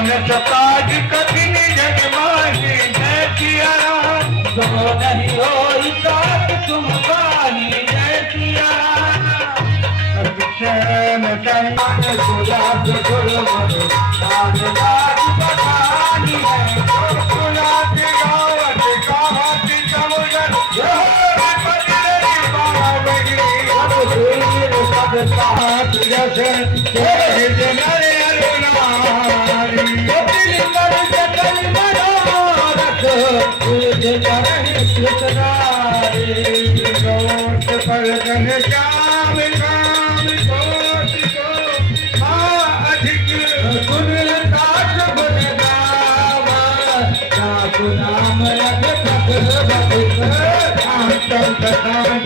काज कठिन जग माही जय सिया राम। जो नहीं होई काज तुम पाही जय सिया राम। चैन चंदन गुलाब गुलमर लाल लाज बखानी है। गुलाब गावत गावत समुदर बदले बावगी। सब वीर सब साथ जसन तेज नर अरुणारी। दिलबर सकल मनोरथ तुझ चरण चितनारी। रोट पर घन श्याम काम कोट को अधिक। गुण दास गुण गावा नाम रग भगवत। शांतम